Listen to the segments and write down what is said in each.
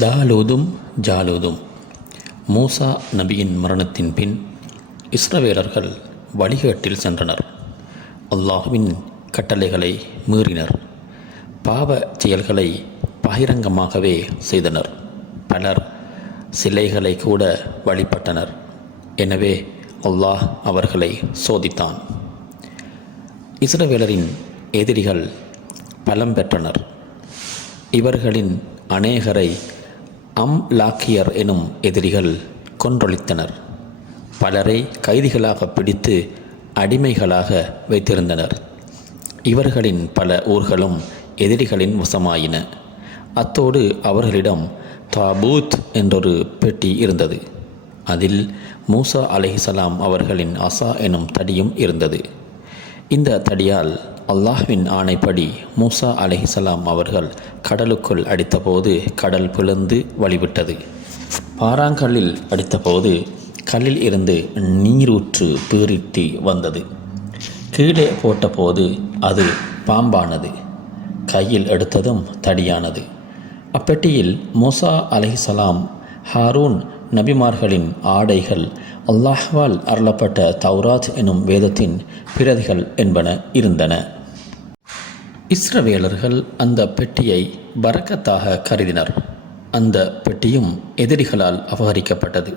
தாலூதும் ஜாலூதும். மூசா நபியின் மரணத்தின் பின் இஸ்ரவேலர்கள் வழிகாட்டில் சென்றனர். அல்லாஹ்வின் கட்டளைகளை மீறினர். பாவ செயல்களை பகிரங்கமாகவே செய்தனர். பலர் சிலைகளை கூட வழிபட்டனர். எனவே அல்லாஹ் அவர்களை சோதித்தான். இஸ்ரவேலரின் எதிரிகள் பலம் பெற்றனர். இவர்களின் அநேகரை அம்லாக்கியர் எனும் எதிரிகள் கொன்றொழித்தனர். பலரை கைதிகளாக பிடித்து அடிமைகளாக வைத்திருந்தனர். இவர்களின் பல ஊர்களும் எதிரிகளின் வசமாயின. அத்தோடு அவர்களிடம் தாபூத் என்றொரு பெட்டி இருந்தது. அதில் மூசா அலைஹிசலாம் அவர்களின் அசா எனும் தடியும் இருந்தது. இந்த தடியால் அல்லாஹ்வின் ஆணைப்படி மூசா அலைஹிசலாம் அவர்கள் கடலுக்குள் அடித்தபோது கடல் பிளந்து வழிவிட்டது. பாறாங்கல்லில் அடித்தபோது கல்லில் இருந்து நீரூற்று பீரிட்டி வந்தது. கீழே போட்டபோது அது பாம்பானது. கையில் எடுத்ததும் தடியானது. அப்பெட்டியில் மூசா அலிஹலாம் ஹாரூன் நபிமார்களின் ஆடைகள் அல்லாஹ்வால் அருளப்பட்ட தௌராத் எனும் வேதத்தின் பிரதிகள் என்பன இருந்தன. இஸ்ரவேலர்கள் அந்த பெட்டியை பறக்கத்தாக கருதினர். அந்த பெட்டியும் எதிரிகளால் அபகரிக்கப்பட்டது.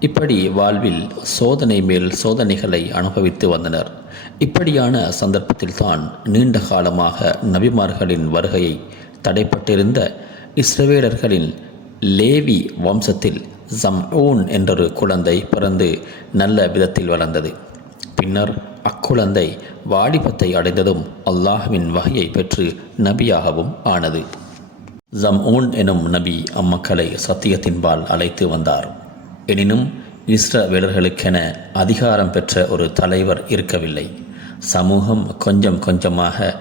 இப்படி வாழ்வில் சோதனை மேல் சோதனைகளை அனுபவித்து வந்தனர். இப்படியான சந்தர்ப்பத்தில்தான் நீண்ட காலமாக நபிமார்களின் வருகையை தடைப்பட்டிருந்த இஸ்ரவேலர்களின் லேவி வம்சத்தில் ஜம்ஊன் என்றொரு குழந்தை பிறந்து நல்ல விதத்தில் வளர்ந்தது. பின்னர் அக்குழந்தை வாலிபத்தை அடைந்ததும் அல்லாஹ்வின் வகையை பெற்று நபியாகவும் ஆனது. ஜம்ஊன் எனும் நபி அம்மக்களை சத்தியத்தின்பால் அழைத்து வந்தார். எனினும் இஸ்ரவேலர்களுக்கென அதிகாரம் பெற்ற ஒரு தலைவர் இருக்கவில்லை. சமூகம் கொஞ்சம் கொஞ்சமாக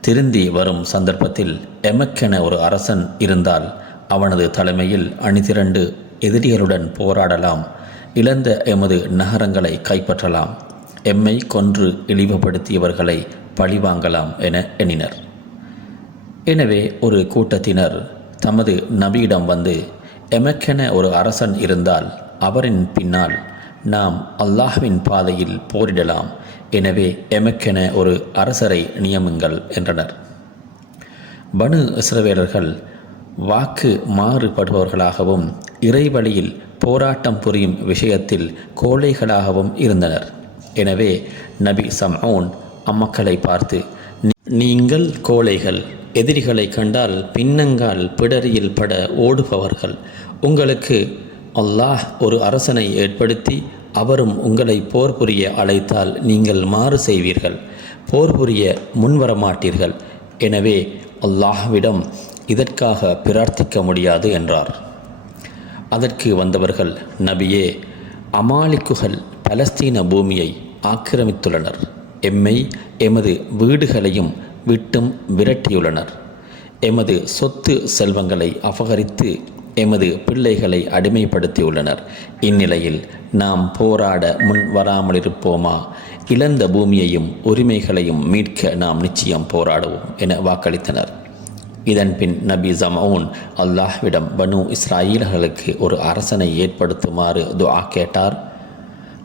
திருந்தி வரும் சந்தர்ப்பத்தில் எமக்கென ஒரு அரசன் இருந்தால் அவனது தலைமையில் அணிதிரண்டு எதிரிகளுடன் போராடலாம். இழந்த எமது நகரங்களை கைப்பற்றலாம். எம்மை கொன்று இழிவுபடுத்தியவர்களை பழிவாங்கலாம் என எண்ணினர். எனவே ஒரு கூட்டத்தினர் தமது நபியிடம் வந்து எமக்கென ஒரு அரசன் இருந்தால் அவரின் பின்னால் நாம் அல்லாஹ்வின் பாதையில் போரிடலாம். எனவே எமக்கென ஒரு அரசரை நியமுங்கள் என்றனர். பனு இஸ்ரவேலர்கள் வாக்கு மாறுபடுபவர்களாகவும் இறைவழியில் போராட்டம் புரியும் விஷயத்தில் கோழைகளாகவும் இருந்தனர். எனவே நபி சம்ஊன் அம்மக்களை பார்த்து நீங்கள் கோழைகள் எதிரிகளை கண்டால் பின்னங்கால் பிடரியில் பட ஓடுபவர்கள். உங்களுக்கு அல்லாஹ் ஒரு அரசனை ஏற்படுத்தி அவரும் உங்களை போர் புரிய அழைத்தால் நீங்கள் மாறு செய்வீர்கள். போர் புரிய முன்வர மாட்டீர்கள் எனவே அல்லாஹ்விடம் இதற்காக பிரார்த்திக்க முடியாது என்றார். அதற்கு வந்தவர்கள் நபியே அமாலிக்குகள் பலஸ்தீன பூமியை ஆக்கிரமித்துள்ளனர். எம்மை எமது வீடுகளையும் விட்டும் விரட்டியுள்ளனர். எமது சொத்து செல்வங்களை அபகரித்து எமது பிள்ளைகளை அடிமைப்படுத்தியுள்ளனர். இந்நிலையில் நாம் போராட முன் வராமலிருப்போமா? இழந்த பூமியையும் உரிமைகளையும் மீட்க நாம் நிச்சயம் போராடுவோம் என வாக்களித்தனர். இதன் பின் நபி ஜமவுன் அல்லாஹ்விடம் பனு இஸ்ராயீலர்களுக்கு ஒரு அரசனை ஏற்படுத்துமாறு துஆ கேட்டார்.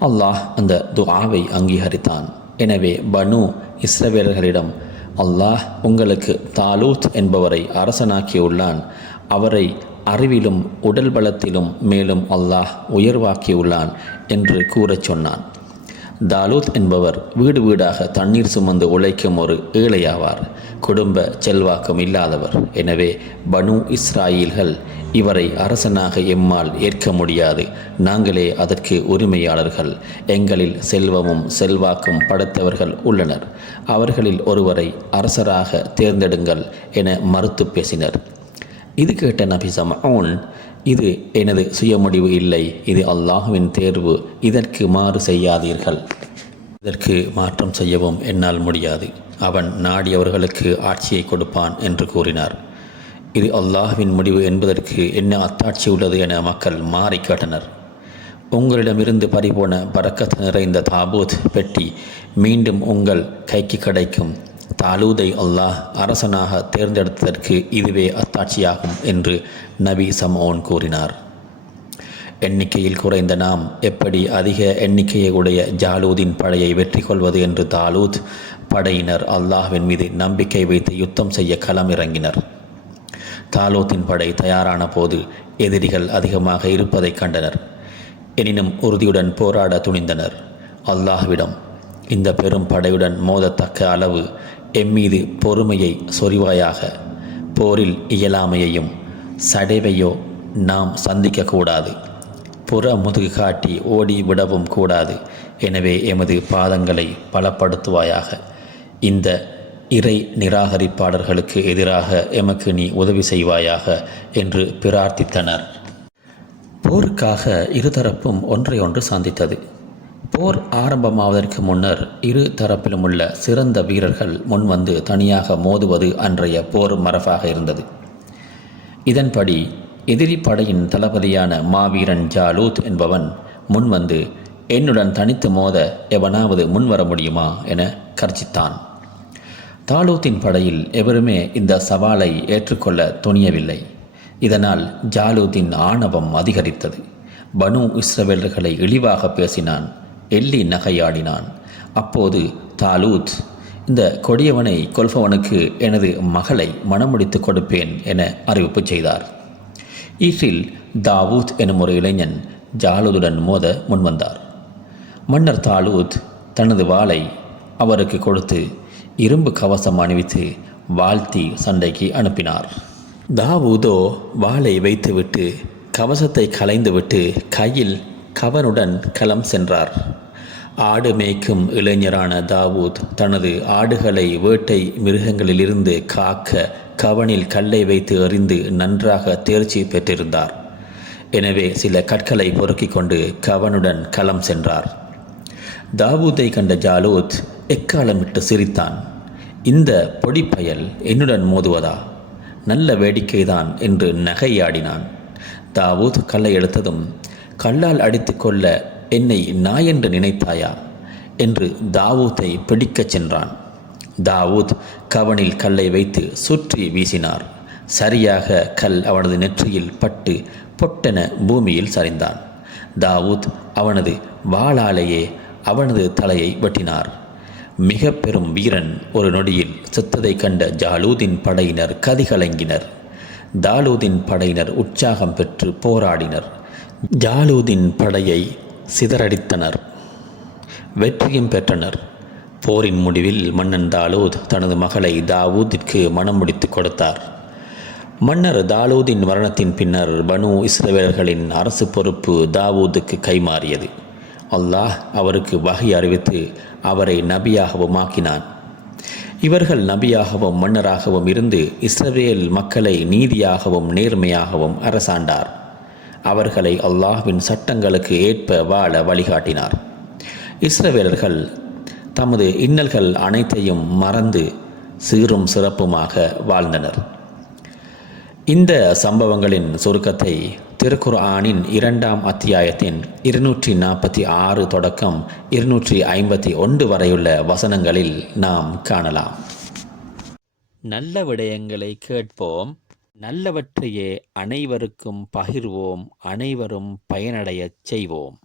அல்லாஹ் அந்த துஆவை அங்கீகரித்தான். எனவே பனு இஸ்ரவேலர்களிடம் அல்லாஹ் உங்களுக்கு தாலூத் என்பவரை அரசனாக்கியுள்ளான். அவரை அறிவிலும் உடல் பலத்திலும் மேலும் அல்லாஹ் உயர்வாக்கியுள்ளான் என்று கூறச் சொன்னான். தாலூத் என்பவர் வீடு வீடாக தண்ணீர் சுமந்து உழைக்கும் ஒரு ஏழையாவார். குடும்ப செல்வாக்கம் இல்லாதவர். எனவே பனு இஸ்ராயில்கள் இவரை அரசனாக எம்மால் ஏற்க முடியாது. நாங்களே அதற்கு உரிமையாளர்கள். எங்களில் செல்வமும் செல்வாக்கும் படைத்தவர்கள் உள்ளனர். அவர்களில் ஒருவரை அரசராக தேர்ந்தெடுங்கள் என மறுத்து பேசினர். இது கேட்ட நபி சமோன் இது எனது சுயமுடிவு இல்லை. இது அல்லாஹுவின் தேர்வு. இதற்கு மாறு செய்யாதீர்கள். இதற்கு மாற்றம் செய்யவும் என்னால் முடியாது. அவன் நாடியவர்களுக்கு ஆட்சியை கொடுப்பான் என்று கூறினார். இது அல்லாஹுவின் முடிவு என்பதற்கு என்ன அத்தாட்சி உள்ளது என மக்கள் மாறி கேட்டனர். உங்களிடமிருந்து பறிபோன பறக்கத்து நிறைந்த தாபூத் பெட்டி மீண்டும் உங்கள் கைக்கு கிடைக்கும். தாலூதை அல்லாஹ் அரசனாக தேர்ந்தெடுத்ததற்கு இதுவே அத்தாட்சியாகும் என்று நபி சமோன் கூறினார். எண்ணிக்கையில் குறைந்த நாம் எப்படி அதிக எண்ணிக்கையை உடைய ஜாலூதின் படையை வெற்றி கொள்வது என்று தாலூத் படையினர் அல்லாஹ்வின் மீது நம்பிக்கை வைத்து யுத்தம் செய்ய களம் இறங்கினர் தாலூத்தின் படை தயாரான போது எதிரிகள் அதிகமாக இருப்பதை கண்டனர். எனினும் உறுதியுடன் போராட துணிந்தனர். அல்லாஹ்விடம் இந்த பெரும் படையுடன் மோதத்தக்க அளவு எம்மீது பொறுமையை சொறிவாயாக போரில் இயலாமையையும் சடைவையோ நாம் சந்திக்கக்கூடாது. புற முதுகு காட்டி ஓடி விடவும் கூடாது. எனவே எமது பாதங்களை பலப்படுத்துவாயாக. இந்த இறை நிராகரிப்பாளர்களுக்கு எதிராக எமக்கு நீ உதவி செய்வாயாக என்று பிரார்த்தித்தனர். போருக்காக இருதரப்பும் ஒன்றை ஒன்று சந்தித்தது. போர் ஆரம்பமாவதற்கு முன்னர் இரு தரப்பிலும் உள்ள சிறந்த வீரர்கள் முன்வந்து தனியாக மோதுவது அன்றைய போர் மரபாக இருந்தது. இதன்படி எதிரி படையின் தளபதியான மாவீரன் ஜாலூத் என்பவன் முன்வந்து என்னுடன் தனித்து மோத எவனாவது முன்வர முடியுமா என கர்ஜித்தான். தாலூத்தின் படையில் எவருமே இந்த சவாலை ஏற்றுக்கொள்ள துணியவில்லை. இதனால் ஜாலூத்தின் ஆணவம் அதிகரித்தது. பனு இஸ்ரவேலர்களை இழிவாக பேசினான். எள்ளி நகையாடினான். அப்போது தாலூத் இந்த கொடியவனை கொல்பவனுக்கு எனது மகளை மணமுடித்து கொடுப்பேன் என அறிவிப்பு செய்தார். ஈசில் தாவூத் எனும் ஒரு இளைஞன் ஜாலூதுடன் மோத முன்வந்தார். மன்னர் தாலூத் தனது வாளை அவருக்கு கொடுத்து இரும்பு கவசம் அணிவித்து வாழ்த்தி சண்டைக்கு அனுப்பினார். தாவூதோ வாளை வைத்துவிட்டு கவசத்தை களைந்துவிட்டு கையில் கவனுடன் களம் சென்றார். ஆடு மேய்க்கும் இளைஞரான தாவூத் தனது ஆடுகளை வேட்டை மிருகங்களிலிருந்து காக்க கவனில் கல்லை வைத்து எறிந்து நன்றாக தேர்ச்சி பெற்றிருந்தார். எனவே சில கற்களை பொறுக்கிக் கொண்டு கவனுடன் களம் சென்றார். தாவூதை கண்ட ஜாலூத் எக்காலமிட்டு சிரித்தான். இந்த பொடிப்பயல் என்னுடன் மோதுவதா? நல்ல வேடிக்கைதான் என்று நகையாடினான். தாவூத் கல்லை எடுத்ததும் கல்லால் அடித்து கொள்ள என்னை நாய் என்று நினைத்தாயா? என்று தாவூத்தை பிடிக்கச் சென்றான். தாவூத் கவனில் கல்லை வைத்து சுற்றி வீசினார். சரியாக கல் அவனது நெற்றியில் பட்டு பொட்டென பூமியில் சரிந்தான். தாவூத் அவனது வாளாலேயே அவனது தலையை வெட்டினார். மிக பெரும் வீரன் ஒரு நொடியில் செத்ததை கண்ட ஜாலூதின் படையினர் கதிகலங்கினர். தாலூதின் படையினர் உற்சாகம் பெற்று போராடினர். ஜாலூதின் படையை சிதறடித்தனர். வெற்றியும் பெற்றனர். போரின் முடிவில் மன்னன் தாலூத் தனது மகளை தாவூதிற்கு மனம் முடித்து கொடுத்தார். மன்னர் தாலூதின் மரணத்தின் பின்னர் பனு இஸ்ரவேலர்களின் அரசு பொறுப்பு தாவூதுக்கு கைமாறியது. அல்லாஹ் அவருக்கு வகை அறிவித்து அவரை நபியாகவும் ஆக்கினான். இவர்கள் நபியாகவும் மன்னராகவும் இருந்து இஸ்ரவேல் மக்களை நீதியாகவும் நேர்மையாகவும் அரசாண்டார். அவர்களை அல்லாஹ்வின் சட்டங்களுக்கு ஏற்ப வாழ வழிகாட்டினார். இஸ்ரவேலர்கள் தமது இன்னல்கள் அனைத்தையும் மறந்து சீரும் சிறப்புமாக வாழ்ந்தனர். இந்த சம்பவங்களின் சுருக்கத்தை திருக்குர்ஆனின் இரண்டாம் அத்தியாயத்தின் இருநூற்றி நாற்பத்தி ஆறு தொடக்கம் இருநூற்றி ஐம்பத்தி ஒன்று வரையுள்ள வசனங்களில் நாம் காணலாம். நல்ல விடயங்களை கேட்போம். நல்லவற்றையே அனைவருக்கும் பகிர்வோம் அனைவரும் பயனடையச் செய்வோம்.